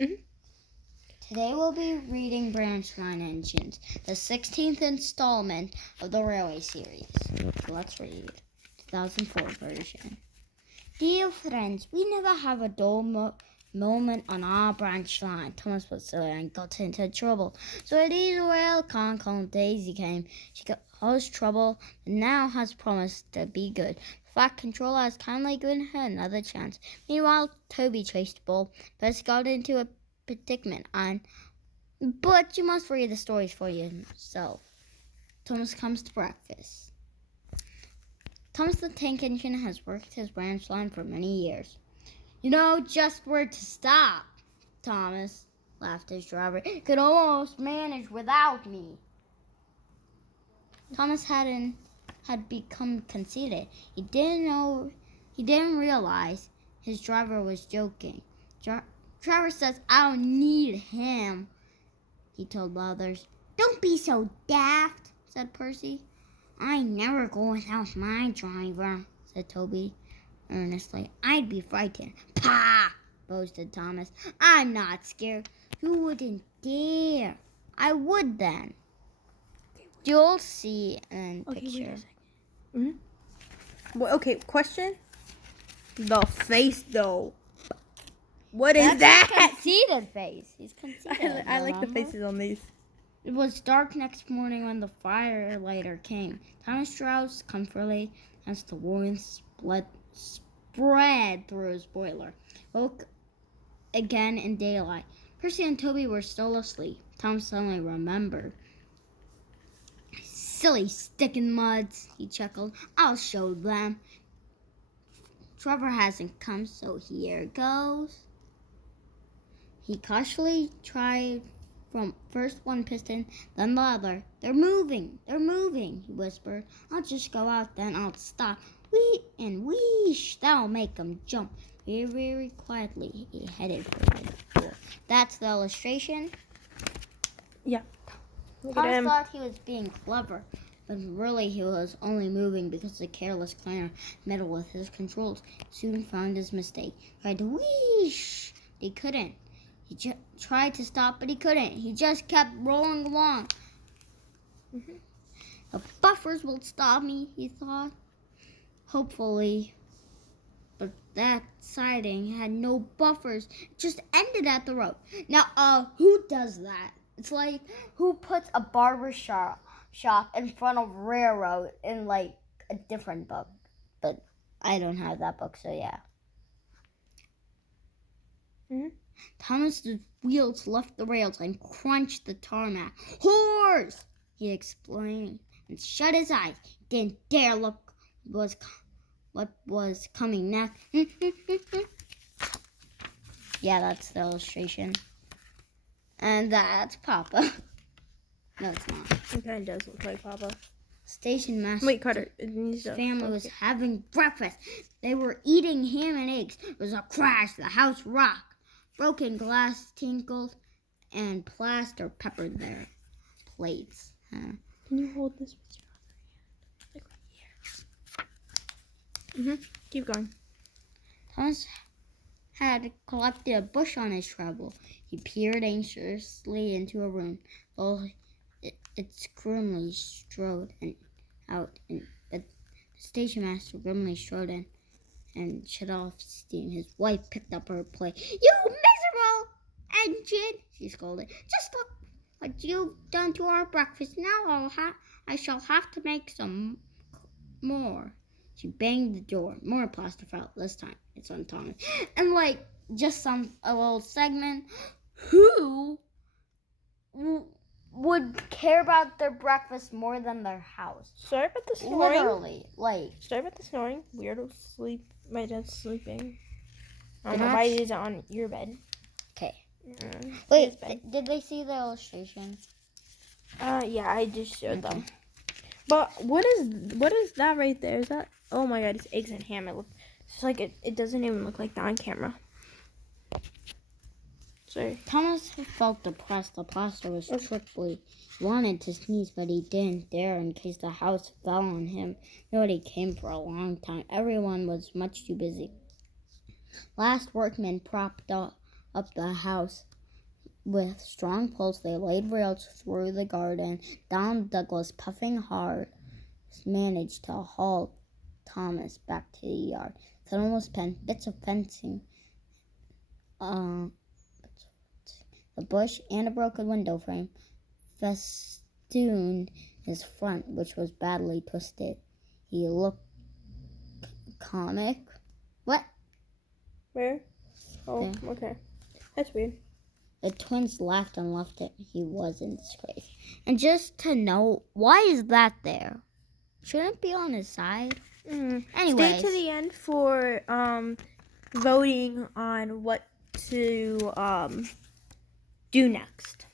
Mm-hmm. Today we'll be reading Branch Line Engines, the 16th installment of the Railway series. So let's read 2004 version. Dear friends, we never have a dull moment on our branch line. Thomas was silly and got into trouble. So it is well calm Daisy came. She caused trouble, but now has promised to be good. Flat Controller has kindly given her another chance. Meanwhile, Toby chased Bull, but got into a predicament but you must read the stories for yourself. Thomas comes to breakfast. Thomas the Tank Engine has worked his branch line for many years. You know just where to stop, Thomas, laughed his driver. Could almost manage without me. Thomas had become conceited. He didn't realize his driver was joking. Driver says, I don't need him, he told the others. Don't be so daft, said Percy. I never go without my driver, said Toby earnestly. I'd be frightened. Pah, boasted Thomas. I'm not scared. You wouldn't dare. I would then. You'll see in picture. Mm-hmm. Well, okay, question. The face, though. What is that? That's a conceited face. He's conceited. I like the faces on these. It was dark next morning when the firelighter came. Thomas drowsed comfortably as the warmth spread through his boiler. Woke again in daylight. Percy and Toby were still asleep. Tom suddenly remembered. Silly sticking muds, he chuckled. I'll show them. Trevor hasn't come, so here goes. He cautiously tried from first one piston, then the other. They're moving, he whispered. I'll just go out, then I'll stop. Whee and wheesh, that'll make them jump. Very, very quietly, he headed for the door. That's the illustration. Yeah. Thomas thought he was being clever, but really he was only moving because the careless cleaner meddled with his controls. Soon found his mistake. Tried to wheesh. He couldn't. He tried to stop, but he couldn't. He just kept rolling along. Mm-hmm. The buffers will stop me, he thought. Hopefully. But that siding had no buffers. It just ended at the road. Now, who does that? It's like, who puts a barber shop in front of railroad in, like, a different book? But I don't have that book, so yeah. Mm-hmm. Thomas's wheels left the rails and crunched the tarmac. Horse! He explained and shut his eyes. Didn't dare look what was coming next. Yeah, that's the illustration. And that's Papa. No, it's not. It kind of does look like Papa. Station master. Wait, Carter. Family was having breakfast. They were eating ham and eggs. There was a crash. The house rocked. Broken glass tinkled, and plaster peppered their plates. Can you hold this with your other hand? Like right here. Keep going. Thomas had collected a bush on his treble. He peered anxiously into a room. Well, it's grimly strode out, but the station master grimly strode in and shut off steam. His wife picked up her plate. You miserable engine, she scolded. Just look what you've done to our breakfast. Now I shall have to make some more. She banged the door. More plaster fell out. This time it's on Thomas. And like just a little segment. Who would care about their breakfast more than their house? Sorry about the snoring. Literally, like. Sorry about the snoring. Weirdo sleep. My dad's sleeping. I don't know why he's on your bed. Okay. Wait, did they see the illustration? Yeah, I just showed them. But what is that right there? Is that? Oh my God, it's eggs and ham. It's like it doesn't even look like that on camera. Sorry. Thomas felt depressed. The plaster was trickly. He wanted to sneeze, but he didn't dare in case the house fell on him. Nobody came for a long time. Everyone was much too busy. Last workmen propped up the house with strong poles. They laid rails through the garden. Don Douglas, puffing hard, managed to haul Thomas back to the yard. Someone was pinned bits of fencing, a bush, and a broken window frame festooned his front, which was badly twisted. He looked comic. What? Where? Oh, There. okay. That's weird. The twins laughed and left it. He was in disgrace. And just to know, why is that there? Shouldn't it be on his side? Anyways. Stay to the end for voting on what to do next.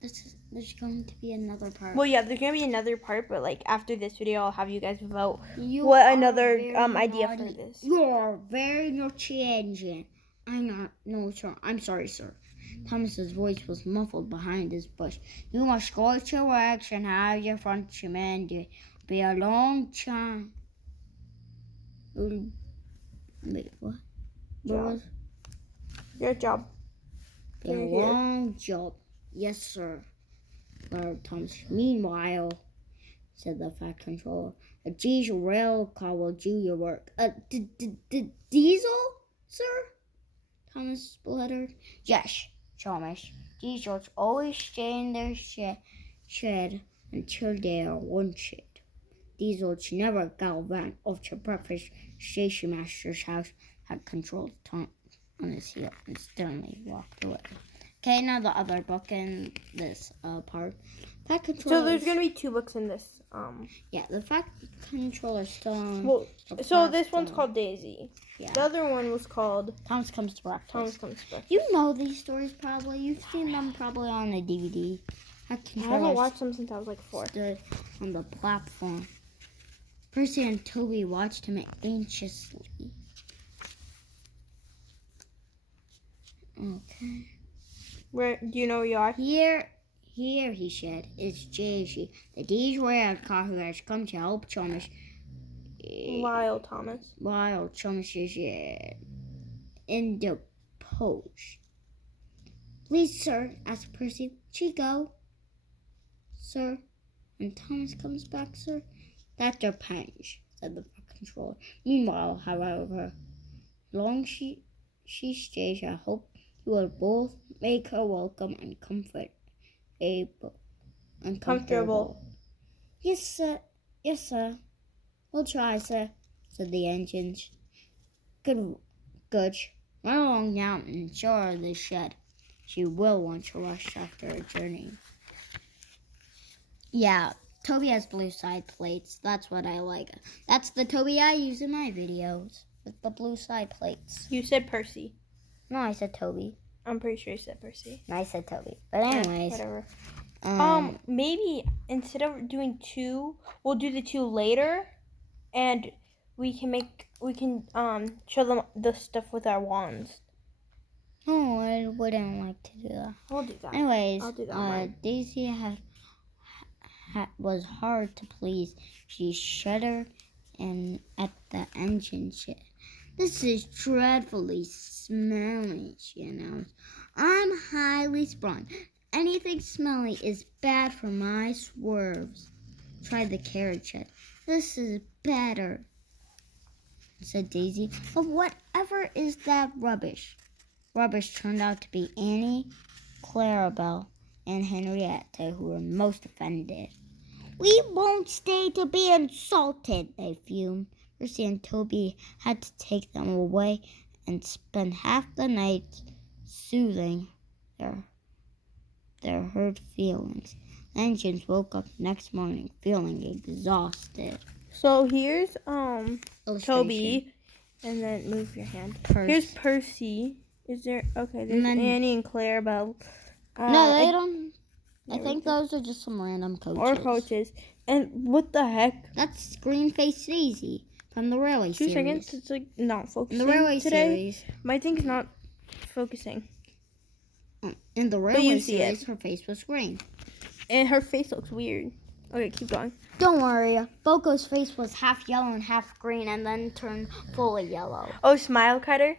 There's going to be another part. Well, yeah, there's gonna be another part, but like after this video, I'll have you guys vote You what are another very idea naughty. for this. You are very naughty engine. No, sir. I'm sorry, sir. Thomas's voice was muffled behind his bush. You must go to work and have your French mended. Be a long time. Wait, what? Job. Your job. Be a long job. Yes, sir. Muttered Thomas. Meanwhile, said the fat controller, a diesel rail car will do your work. Diesel, sir? Thomas spluttered. Yes, Thomas. Diesels always stay in their shed until they are wanted. Diesels never ran off to breakfast. Station master's house had controlled Tom on his heel and sternly walked away. Okay, now the other book in this part. Fat controller. So there's gonna be 2 books in this. Yeah, the fat controller still on. Well, so this one's called Daisy. Yeah. The other one was called Thomas Comes to Breakfast. Thomas Comes to Breakfast. You know these stories probably. You've seen them probably on a DVD. Fat I controller haven't watched them since I was like 4. stood on the platform. Percy and Toby watched him anxiously. Okay. Where do you know where you are? Here, he said, is Daisy, the diesel rail car who has come to help Thomas. Lyle Thomas. While Thomas is indisposed. Please, sir, asked Percy, she go? Sir, when Thomas comes back, sir? That depends, said the controller. Meanwhile, however, long she stays, I hope you will both make her welcome and comfortable. Yes, sir. Yes, sir. We'll try, sir, said the engines. Good. Run along now and show her the shed. She will want to rush after a journey. Yeah, Toby has blue side plates. That's what I like. That's the Toby I use in my videos, with the blue side plates. You said Percy. No, I said Toby. I'm pretty sure you said Percy. No, I said Toby. But anyways. Whatever. Um, Maybe instead of doing 2, we'll do the 2 later, and we can show them the stuff with our wands. No, I wouldn't like to do that. We'll do that. Anyways, I'll do that. Daisy was hard to please. She shuddered at the engine shed. This is dreadfully smelly, she announced. I'm highly sprung. Anything smelly is bad for my swerves. Tried the carriage shed. This is better, said Daisy. But whatever is that rubbish? Rubbish turned out to be Annie, Clarabelle, and Henrietta, who were most offended. We won't stay to be insulted, they fumed. Percy and Toby had to take them away and spend half the night soothing their hurt feelings. The engines woke up next morning feeling exhausted. So here's Illustration. Toby, and then move your hand. Percy. Here's Percy. Is there there's And then- Annie and Clarabelle. No, they don't. I yeah, think those are just some random coaches. Or coaches. And what the heck? That's Green-Faced Daisy from the Railway 2 series. seconds. It's like not In focusing the Railway today. series. My thing's not focusing. In the you Railway see it. series, her face was green. And her face looks weird. Okay, keep going. Don't worry. Boko's face was half yellow and half green and then turned fully yellow. Oh, smile cutter?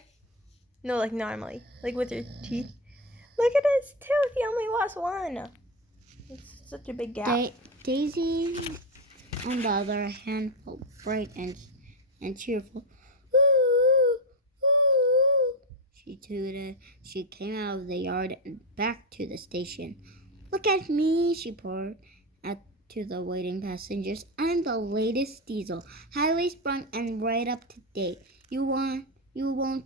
No, like normally. Like with your teeth. Look at his tooth. He only lost one. It's such a big gap. Daisy, on the other hand, felt bright and cheerful. Ooh, ooh. She tooted. She came out of the yard and back to the station. Look at me, she poured to the waiting passengers. I'm the latest diesel, highly sprung and right up to date. You won't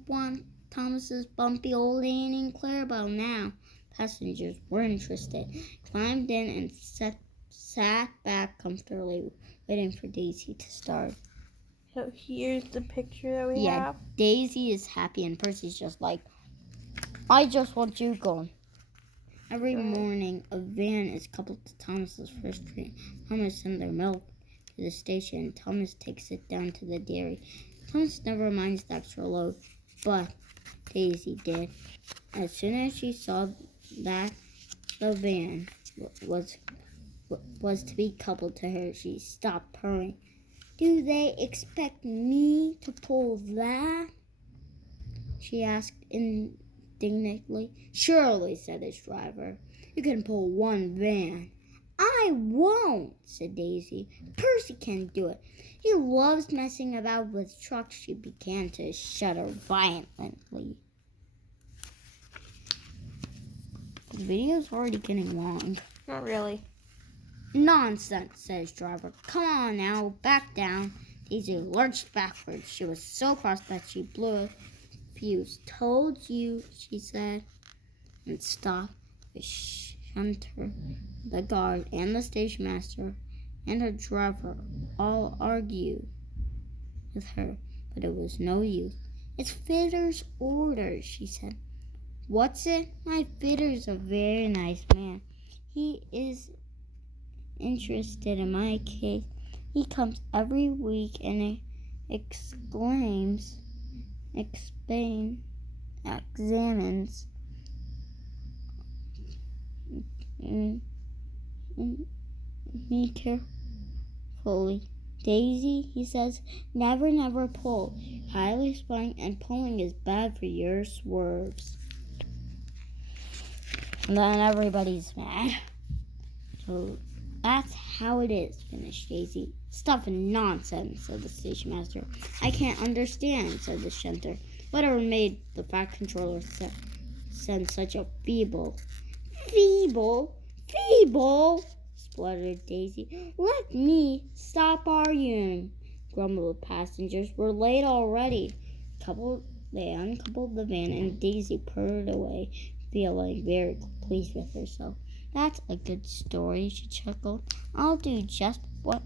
want Thomas's bumpy old Aunt and Clarabelle now. Passengers were interested, climbed in and sat back comfortably, waiting for Daisy to start. So here's the picture that we have. Daisy is happy and Percy's just like, I just want you going. Every morning, a van is coupled to Thomas's first train. Thomas sends their milk to the station. Thomas takes it down to the dairy. Thomas never minds the extra load, but Daisy did. As soon as she saw that the van was to be coupled to her, she stopped purring. Do they expect me to pull that? She asked indignantly. Surely, said his driver. You can pull one van. I won't, said Daisy. Percy can do it. He loves messing about with trucks. She began to shudder violently. The video's already getting long. Not really. Nonsense, said his driver. Come on now, back down. Daisy lurched backwards. She was so cross that she blew a fuse. Told you, she said, and stopped. The shunter, the guard, and the station master and her driver all argued with her, but it was no use. It's Fitter's orders, she said. What's it? My Fitter's a very nice man. He is interested in my case. He comes every week and examines me carefully. Daisy, he says, never pull. Highly sprung and pulling is bad for your swerves. And then everybody's mad. So that's how it is, finished Daisy. Stuff and nonsense, said the station master. I can't understand, said the shunter. Whatever made the Fat Controller send such a feeble, spluttered Daisy. Let me stop arguing, grumbled the passengers. We're late already. They uncoupled the van and Daisy purred away, feeling very pleased with herself. That's a good story, she chuckled. I'll do just what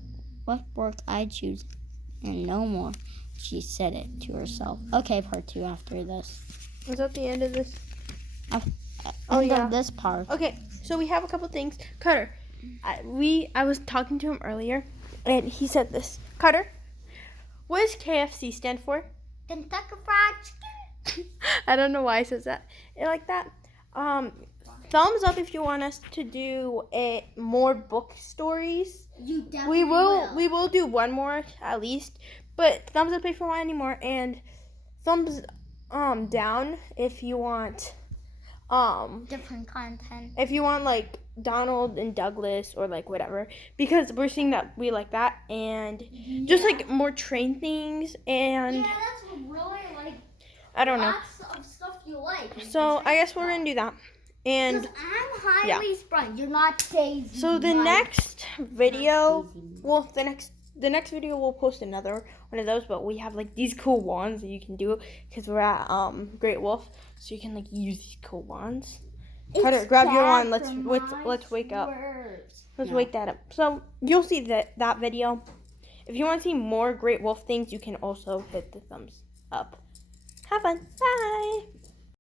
work I choose and no more. She said it to herself. Okay, part 2 after this. Was that the end of this? End of this part. Okay, so we have a couple things. Cutter, I was talking to him earlier, and he said this. Cutter, what does KFC stand for? Kentucky Fried Chicken. I don't know why he says that like that. Thumbs up if you want us to do more book stories. You definitely will. We will do one more at least. But thumbs up if you want any more, and thumbs down if you want different content. If you want like Donald and Douglas or like whatever, because we're seeing that we like that, and just like more train things, and that's really like I don't know. Lots of stuff you like. So I guess we're gonna do that. And I'm highly sprung. You're not Daisy. So the next video, the next video we'll post another one of those, but we have like these cool wands that you can do because we're at Great Wolf, so you can like use these cool wands. Carter, grab your wand. Let's wake up. Let's wake that up. So you'll see that video. If you want to see more Great Wolf things, you can also hit the thumbs up. Have fun. Bye.